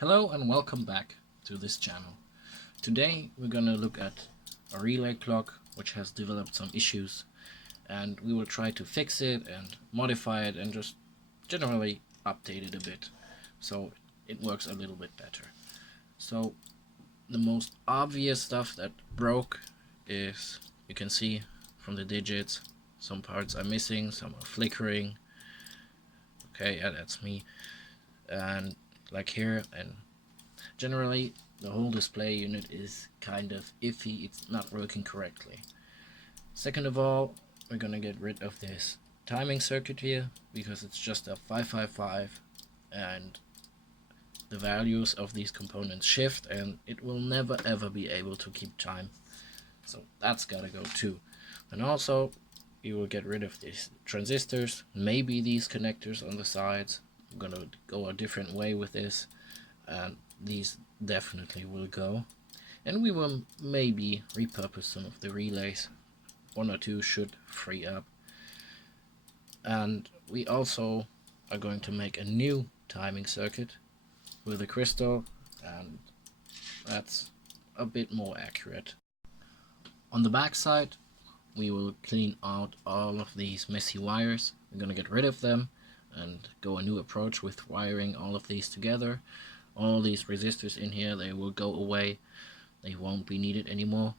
Hello and welcome back to this channel. Today we're gonna look at a relay clock which has developed some issues, and we will try to fix it and modify it and just generally update it a bit so it works a little bit better. So the most obvious stuff that broke is, you can see from the digits, some parts are missing, some are flickering. Okay, yeah, that's me. And like here, and generally the whole display unit is kind of iffy, it's not working correctly. Second of all, we're gonna get rid of this timing circuit here because it's just a 555 and the values of these components shift and it will never ever be able to keep time, so that's gotta go too. And also you will get rid of these transistors, maybe these connectors on the sides. I'm gonna go a different way with this, and these definitely will go. And we will maybe repurpose some of the relays. One or two should free up. And we also are going to make a new timing circuit with a crystal, and that's a bit more accurate. On the back side, we will clean out all of these messy wires. We're going to get rid of them and go a new approach with wiring all of these together. All these resistors in here, they will go away, they won't be needed anymore.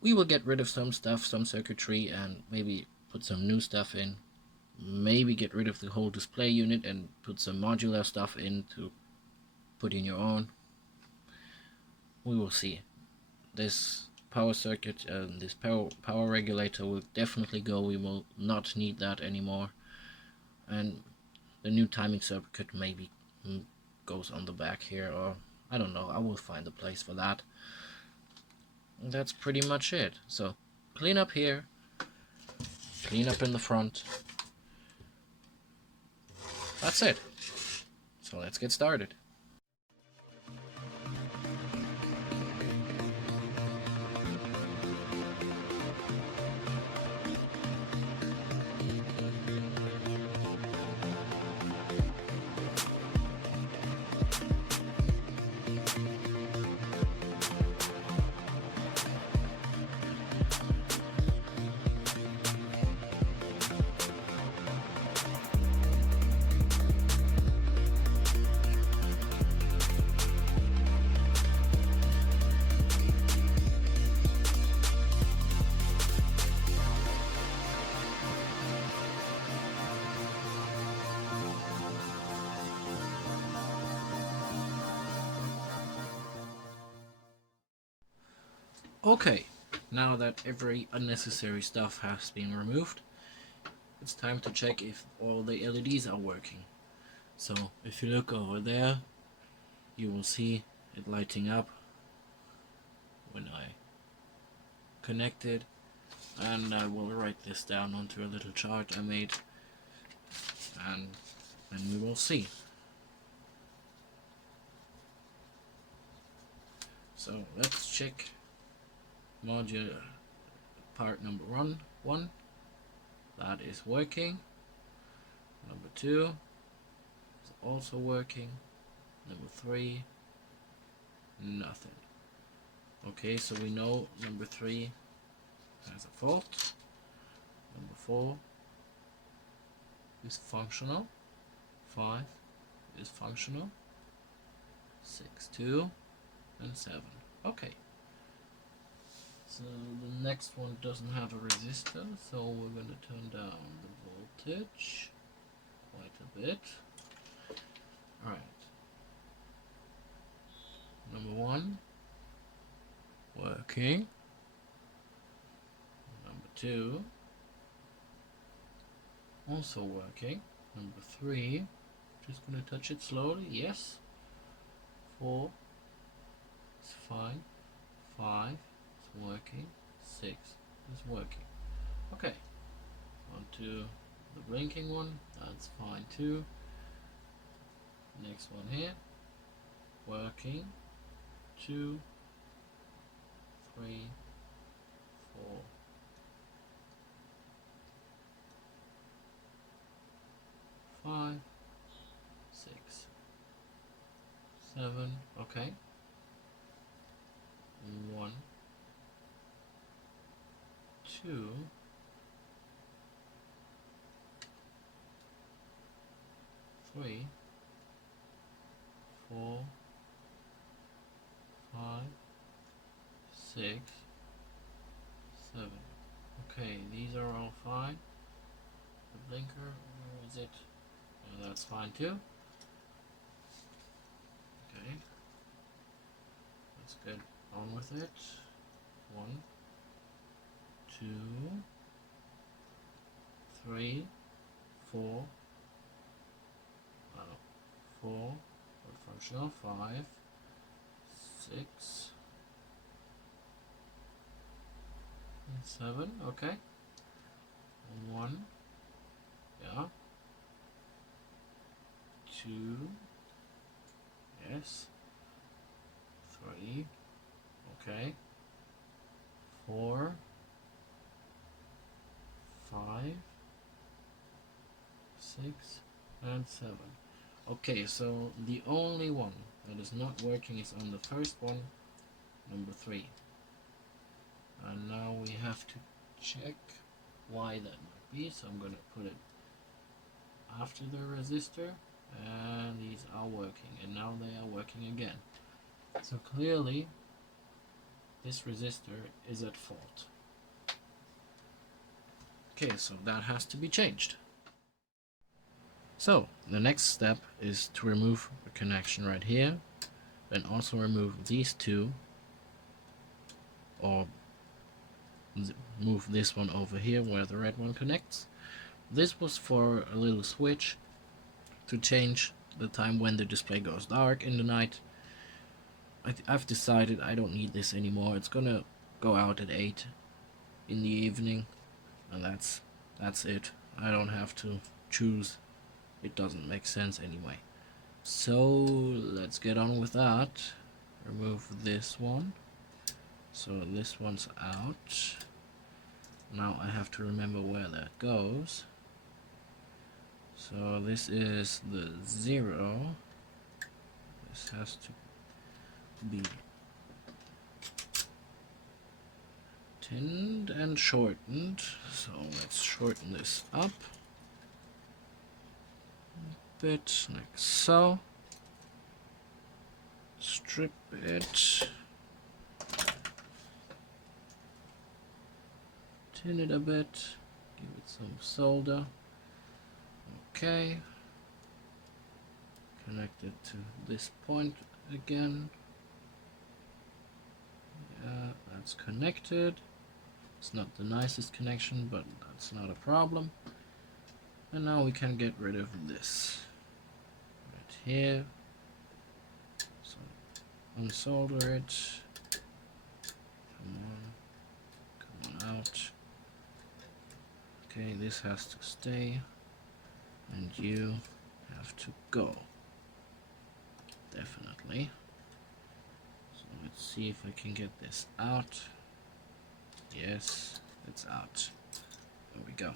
We will get rid of some stuff, some circuitry, and maybe put some new stuff in. Maybe get rid of the whole display unit and put some modular stuff in to put in your own. We will see. This power circuit and this power regulator will definitely go. We will not need that anymore. And the new timing circuit maybe goes on the back here, or I don't know, I will find a place for that. And that's pretty much it. So clean up here, clean up in the front. That's it. So let's get started. Okay, now that every unnecessary stuff has been removed, it's time to check if all the LEDs are working. So if you look over there, you will see it lighting up when I connect it, and I will write this down onto a little chart I made, and then we will see. So let's check module part number one. That is working. Number 2 is also working. Number 3, nothing. Okay, so we know number 3 has a fault. Number 4 is functional. 5 is functional. 6, 2, and 7. Okay. So the next one doesn't have a resistor, so we're going to turn down the voltage quite a bit. Alright. Number 1 working. Number 2 also working. Number 3, just going to touch it slowly. Yes. 4 is fine. 5 is working. 6 is working. Okay. On to the blinking one. That's fine too. Next one here. Working. 2, 3, 4, 5, 6, 7, okay. 1, 2, 3, 4, 5, 6, 7. Okay, these are all fine. The blinker, where is it? Oh, that's fine too. Okay, let's get on with it. 1, 2, 3, 4, 4, functional, 5, 6, and 7, okay. 1, yeah. 2, yes. 3, okay. 4, 5, 6, and 7. Okay, so the only one that is not working is on the first one, number 3. And now we have to check why that might be. So I'm going to put it after the resistor, and these are working, and now they are working again. So clearly this resistor is at fault. Okay, so that has to be changed. So the next step is to remove the connection right here, and also remove these two, or move this one over here where the red one connects. This was for a little switch to change the time when the display goes dark in the night. I've decided I don't need this anymore. It's gonna go out at 8 in the evening, and that's it. I don't have to choose. It doesn't make sense anyway. So let's get on with that. Remove this one. So this one's out. Now I have to remember where that goes. So this is the 0. This has to be tinned and shortened. So let's shorten this up a bit, like so. Strip it. Tin it a bit. Give it some solder. Okay. Connect it to this point again. Yeah, that's connected. It's not the nicest connection, but that's not a problem. And now we can get rid of this right here. So unsolder it. Come on out. Okay, this has to stay, and you have to go. Definitely. So let's see if I can get this out. Yes, it's out. There we go.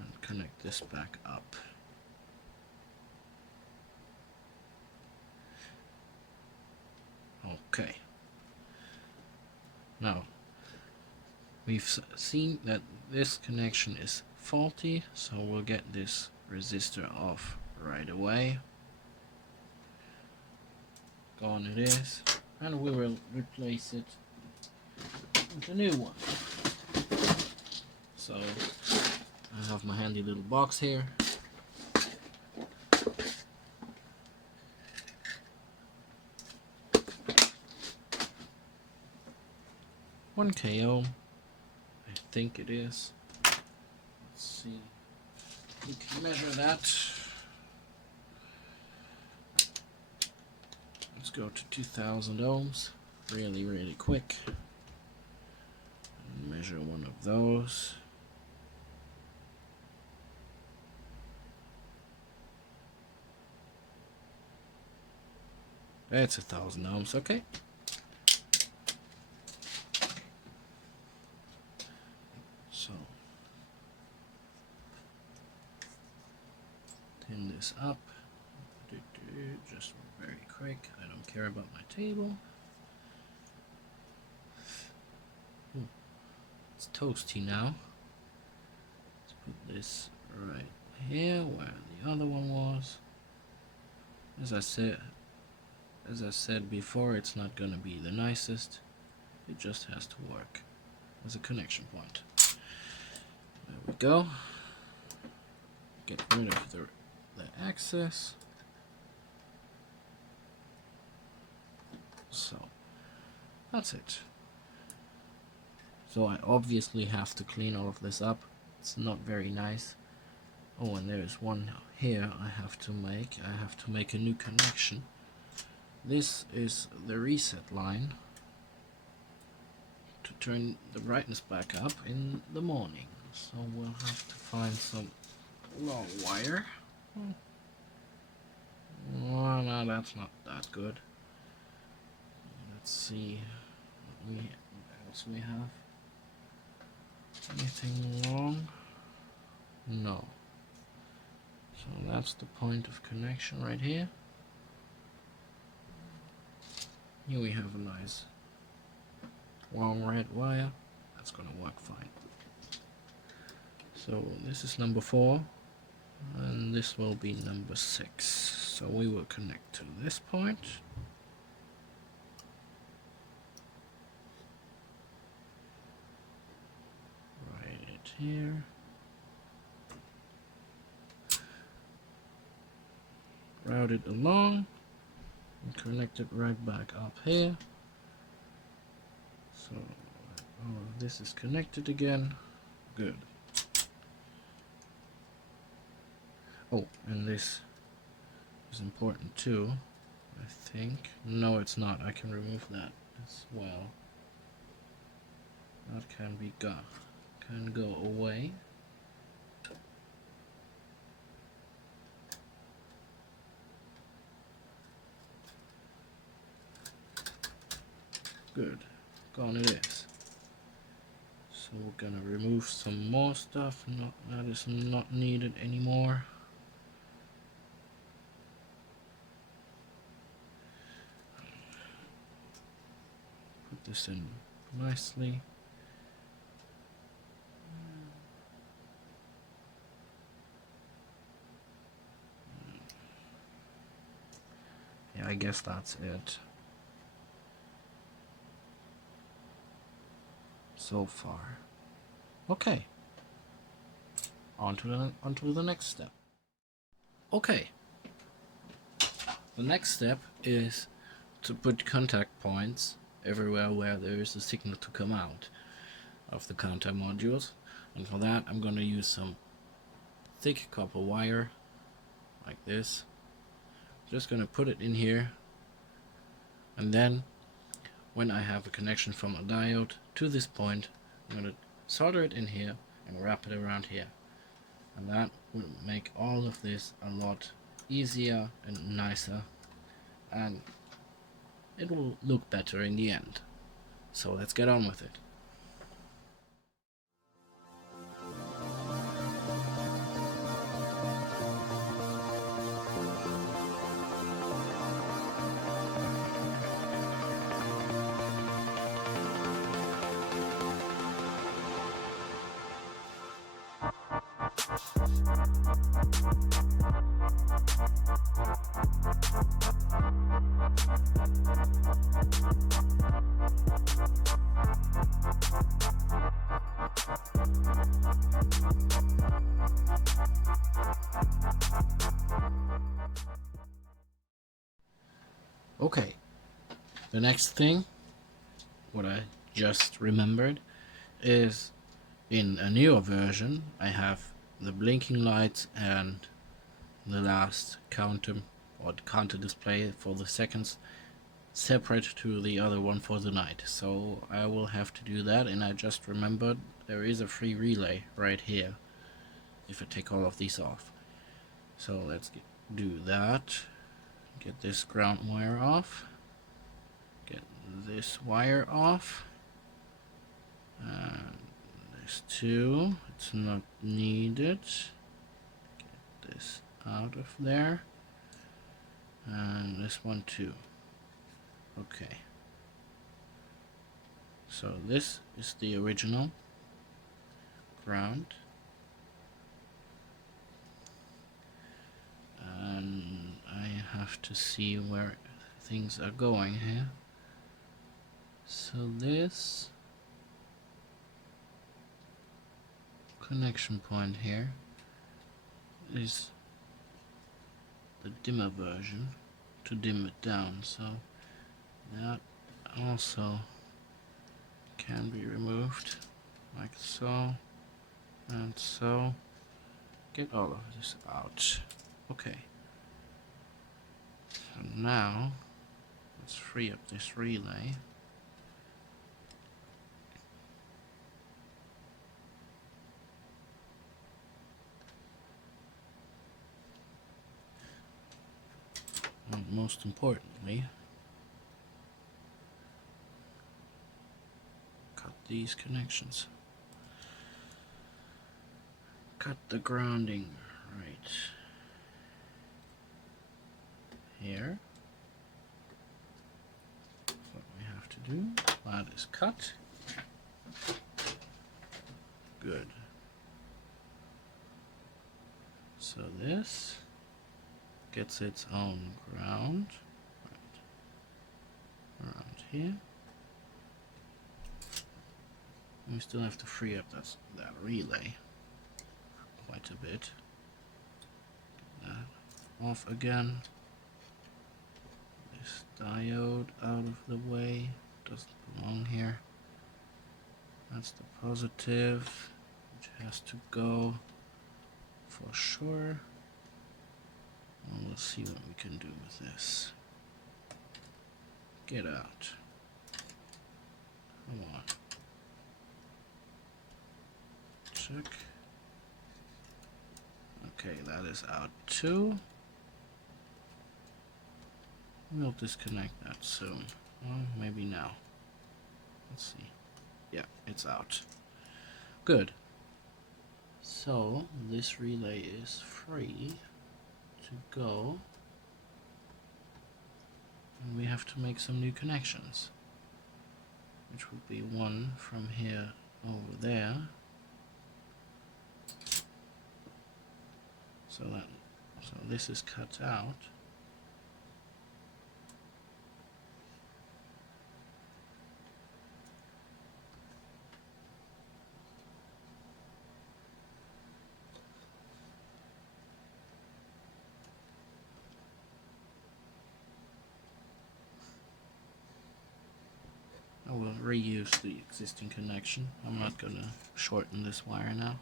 And connect this back up. Okay. Now, we've seen that this connection is faulty, so we'll get this resistor off right away. Gone it is, and we will replace it with a new one. So I have my handy little box here. One KO, I think it is. Let's see. We can measure that. Let's go to 2000 ohms, really quick. And measure one of those. That's 1000 ohms, okay. So this up. Just very quick. I don't care about my table. Ooh, it's toasty now. Let's put this right here where the other one was. As I said before, it's not gonna be the nicest. It just has to work as a connection point. There we go. Get rid of the access. So that's it. So I obviously have to clean all of this up. It's not very nice. Oh, and there's one here I have to make. I have to make a new connection. This is the reset line to turn the brightness back up in the morning. So we'll have to find some long wire. Oh, no, that's not that good. Let's see what else we have. Anything long? No. So that's the point of connection right here. Here we have a nice long red wire. That's gonna work fine. So this is number 4 and this will be number 6. So we will connect to this point. Right here. Route it along and connect it right back up here. So all of this is connected again. Good. Oh, and this is important too, I think. No, it's not. I can remove that as well. That can be gone. Can go away. Good. Gone it is. So we're gonna remove some more stuff. That is not needed anymore. Put this in nicely. Yeah, I guess that's it. So far. Okay. On to the next step. Okay. The next step is to put contact points everywhere where there is a signal to come out of the counter modules. And for that I'm going to use some thick copper wire like this. Just going to put it in here, and then when I have a connection from a diode to this point, I'm going to solder it in here and wrap it around here, and that will make all of this a lot easier and nicer, and it will look better in the end. So let's get on with it. Okay, the next thing, what I just remembered, is in a newer version I have the blinking lights and the last counter or counter display for the seconds separate to the other one for the night. So I will have to do that, and I just remembered there is a free relay right here if I take all of these off. So let's do that. Get this ground wire off, get this wire off, and this too, it's not needed. Get this out of there, and this one too. Okay, so this is the original ground, and I have to see where things are going here. So this connection point here is the dimmer version to dim it down, so that also can be removed like so and so. Get all of this out. Okay, so now let's free up this relay. And most importantly, cut these connections. Cut the grounding right here. That's what we have to do. That is cut. Good. So this gets its own ground right around here. We still have to free up that relay quite a bit. Get that off again. This diode out of the way, doesn't belong here. That's the positive, which has to go for sure. And we'll see what we can do with this. Get out. Come on. Check. Okay, that is out too. We'll disconnect that soon. Well, maybe now. Let's see. Yeah, it's out. Good. So this relay is free to go, and we have to make some new connections, which would be one from here over there. So this is cut out. I will reuse the existing connection. I'm not going to shorten this wire now.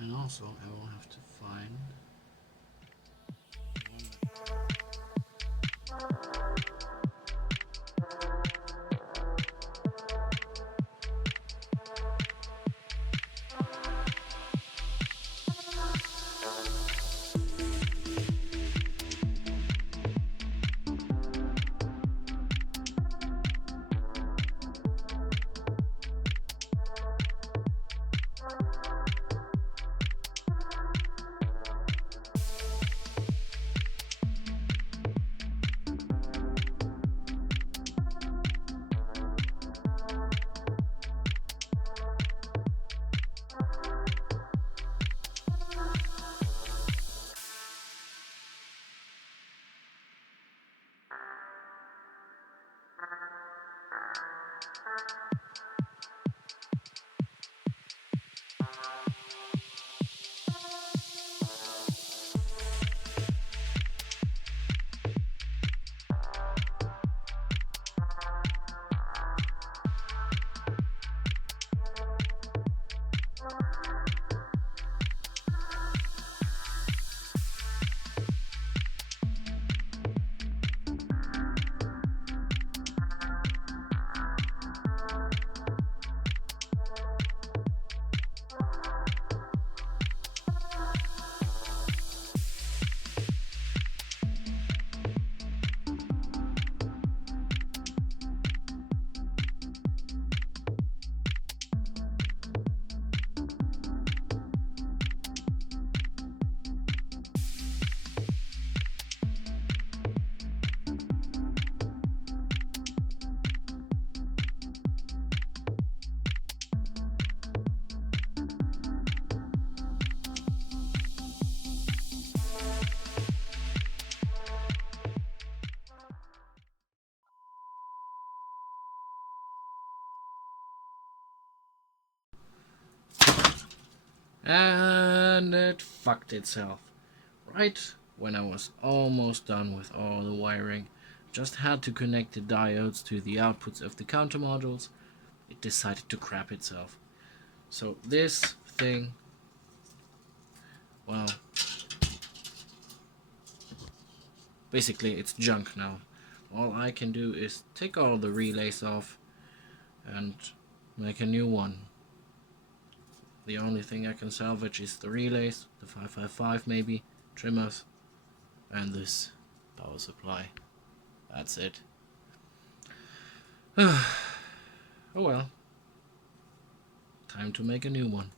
And also, I will have to find and it fucked itself. Right when I was almost done with all the wiring, just had to connect the diodes to the outputs of the counter modules, it decided to crap itself. So this thing, well, basically it's junk now. All I can do is take all the relays off and make a new one. The only thing I can salvage is the relays, the 555 maybe, trimmers, and this power supply. That's it. Oh well. Time to make a new one.